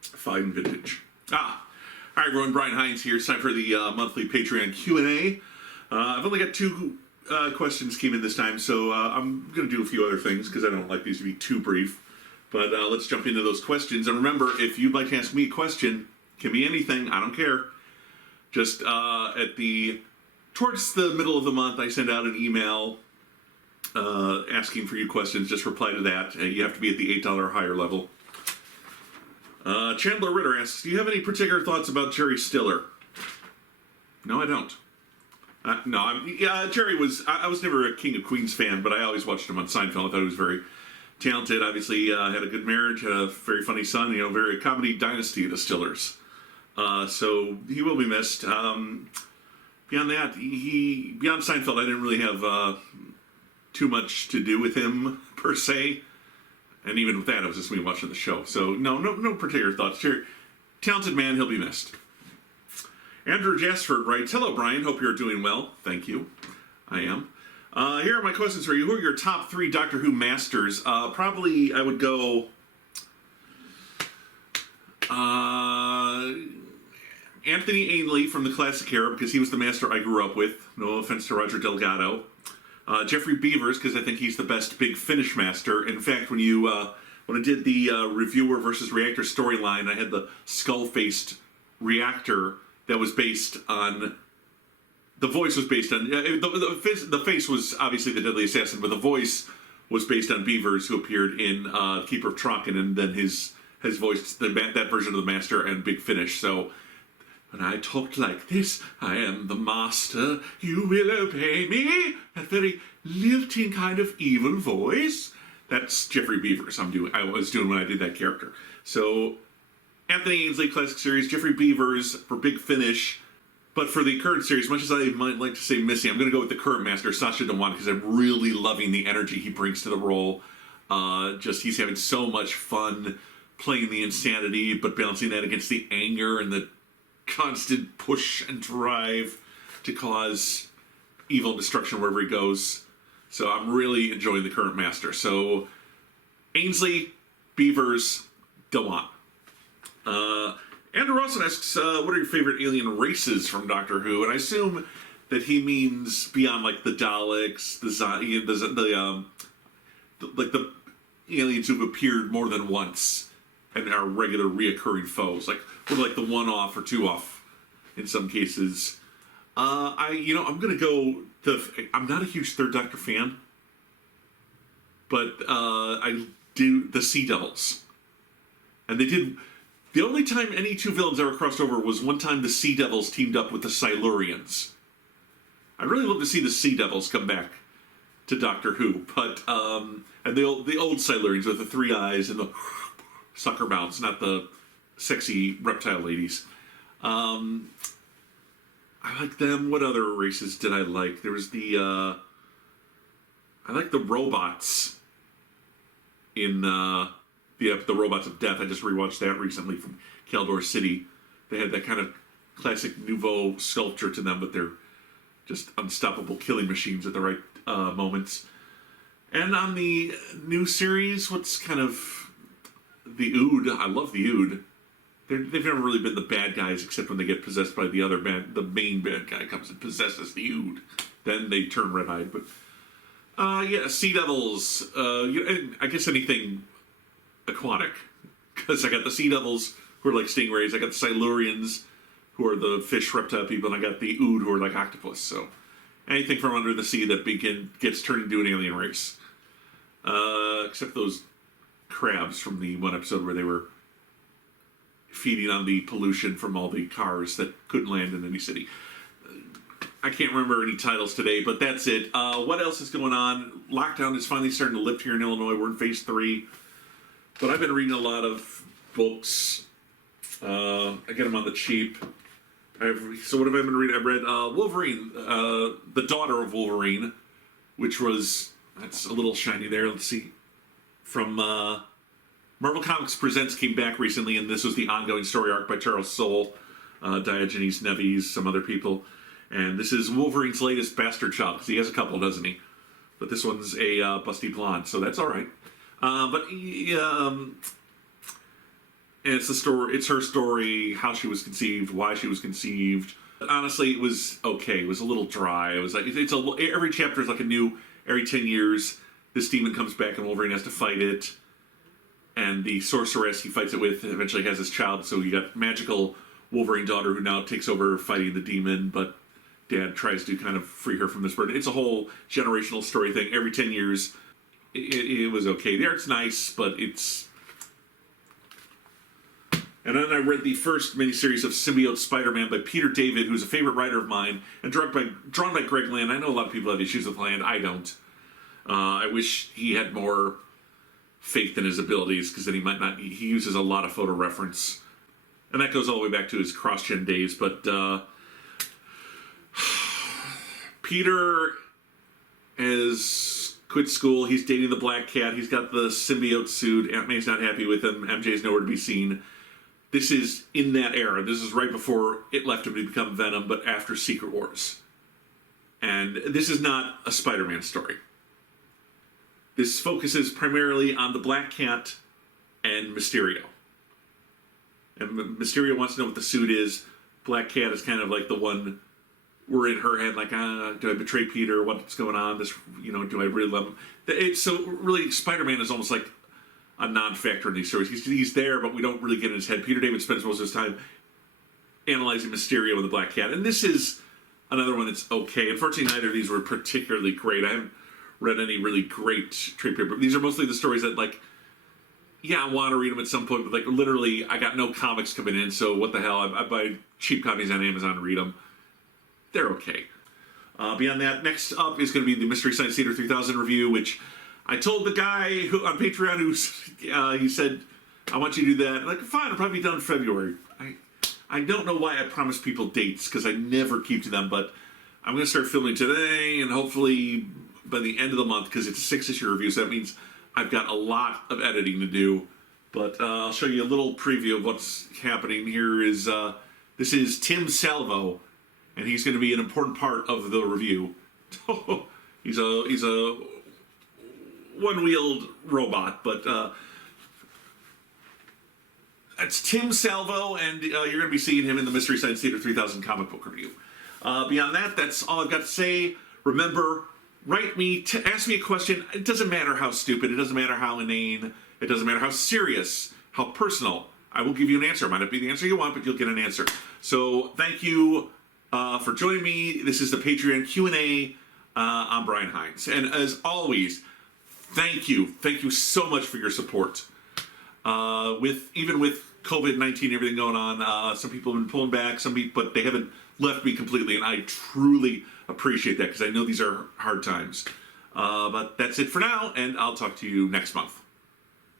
Fine vintage. Hi everyone, Brian Hines here. It's time for the monthly Patreon Q&A. I've only got two questions came in this time, so I'm going to do a few other things because I don't like these to be too brief. But let's jump into those questions. And remember, if you'd like to ask me a question, can be anything, I don't care. Just towards the middle of the month, I send out an email asking for you questions. Just reply to that. You have to be at the $8 or higher level. Chandler Ritter asks, do you have any particular thoughts about Jerry Stiller? No, I don't. Jerry was, I was never a King of Queens fan, but I always watched him on Seinfeld. I thought he was very talented. Obviously, had a good marriage, had a very funny son, very comedy dynasty, the Stillers. So he will be missed. Beyond that, beyond Seinfeld, I didn't really have too much to do with him, per se. And even with that, it was just me watching the show. So, no particular thoughts. Sure, talented man, he'll be missed. Andrew Jasford writes, hello, Brian. Hope you're doing well. Thank you. I am. Here are my questions for you. Who are your top 3 Doctor Who masters? Probably I would go Anthony Ainley from the classic era, because he was the master I grew up with. No offense to Roger Delgado. Jeffrey Beavers, because I think he's the best Big Finish master. In fact, when I did the reviewer versus reactor storyline, I had the skull-faced reactor that was based on. The voice was based on the face was obviously the Deadly Assassin, but the voice was based on Beavers, who appeared in Keeper of Traken, and then his voice that version of the master and Big Finish. So. When I talked like this, I am the master, you will obey me. That very lilting kind of evil voice. That's Jeffrey Beavers I was doing when I did that character. So, Anthony Ainsley Classic Series, Jeffrey Beavers for Big Finish. But for the current series, much as I might like to say Missy, I'm going to go with the current master, Sacha Dhawan, because I'm really loving the energy he brings to the role. He's having so much fun playing the insanity, but balancing that against the anger and the constant push and drive to cause evil and destruction wherever he goes. So I'm really enjoying the current master. So Ainsley, Beavers, Dhawan. Andrew Rawson asks, what are your favorite alien races from Doctor Who? And I assume that he means beyond like the Daleks, the aliens who've appeared more than once and are regular reoccurring foes, like the one-off or two-off in some cases. I'm gonna go. I'm not a huge Third Doctor fan, but I do the Sea Devils, and they did. The only time any two villains ever crossed over was one time the Sea Devils teamed up with the Silurians. I'd really love to see the Sea Devils come back to Doctor Who, but and the old Silurians with the 3 eyes and the sucker mouths, not the sexy reptile ladies. I like them. What other races did I like? There was I like the robots in the Robots of Death. I just rewatched that recently from Caldor City. They had that kind of classic nouveau sculpture to them, but they're just unstoppable killing machines at the right moments. And on the new series, what's kind of the Ood? I love the Ood. They've never really been the bad guys, except when they get possessed by the other bad. The main bad guy comes and possesses the Ood. Then they turn red-eyed. But Sea Devils. I guess anything aquatic, because I got the Sea Devils who are like stingrays. I got the Silurians who are the fish reptile people, and I got the Ood who are like octopus. So anything from under the sea that gets turned into an alien race, except those crabs from the one episode where they were feeding on the pollution from all the cars that couldn't land in any city. I can't remember any titles today, but that's it. What else is going on? Lockdown is finally starting to lift here in Illinois. We're in phase 3. But I've been reading a lot of books. I get them on the cheap. So what have I been reading? I've read Wolverine, The Daughter of Wolverine, which that's a little shiny there. Let's see. From Marvel Comics Presents came back recently, and this was the ongoing story arc by Charles Soule, Diogenes Neves, some other people. And this is Wolverine's latest bastard child, because he has a couple, doesn't he? But this one's a busty blonde, so that's all right. And it's the story. It's her story, how she was conceived, why she was conceived. But honestly, it was okay. It was a little dry. It was like every chapter is like a new. Every 10 years, this demon comes back and Wolverine has to fight it. And the sorceress he fights it with eventually has his child. So you got magical Wolverine daughter who now takes over fighting the demon, but dad tries to kind of free her from this burden. It's a whole generational story thing. Every 10 years, it was okay. The art's nice, but it's... And then I read the first miniseries of Symbiote Spider-Man by Peter David, who's a favorite writer of mine, and drawn by Greg Land. I know a lot of people have issues with Land. I don't. I wish he had more faith in his abilities, because then he might not... He uses a lot of photo reference. And that goes all the way back to his cross-gen days. But Peter has quit school. He's dating the Black Cat. He's got the symbiote suit. Aunt May's not happy with him. MJ's nowhere to be seen. This is in that era. This is right before it left him to become Venom, but after Secret Wars. And this is not a Spider-Man story. This focuses primarily on the Black Cat and Mysterio. And Mysterio wants to know what the suit is. Black Cat is kind of like the one... We're in her head, like, do I betray Peter? What's going on? This, do I really love him? So really, Spider-Man is almost like a non-factor in these stories. He's there, but we don't really get in his head. Peter David spends most of his time analyzing Mysterio and the Black Cat. And this is another one that's okay. Unfortunately, neither of these were particularly great. I haven't read any really great trade paper. These are mostly the stories that, like, yeah, I want to read them at some point, but, like, literally, I got no comics coming in, so what the hell? I buy cheap copies on Amazon to read them. They're okay. Beyond that, next up is going to be the Mystery Science Theater 3000 review, which I told the guy on Patreon he said, I want you to do that. I'm like, fine, I'll probably be done in February. I don't know why I promise people dates, because I never keep to them, but I'm going to start filming today, and hopefully by the end of the month, because it's a 6-issue review, so that means I've got a lot of editing to do. But I'll show you a little preview of what's happening. Here is, this is Tim Salvo, and he's going to be an important part of the review. he's a one-wheeled robot, but that's Tim Salvo, and you're going to be seeing him in the Mystery Science Theater 3000 comic book review. Beyond that, that's all I've got to say. Remember, write me, ask me a question. It doesn't matter how stupid, it doesn't matter how inane, it doesn't matter how serious, how personal. I will give you an answer. It might not be the answer you want, but you'll get an answer. So thank you for joining me. This is the Patreon Q&A. I'm Brian Hines. And as always, thank you so much for your support. Even with COVID-19, everything going on, some people have been pulling back, but they haven't left me completely, and I truly appreciate that, because I know these are hard times. But that's it for now, and I'll talk to you next month.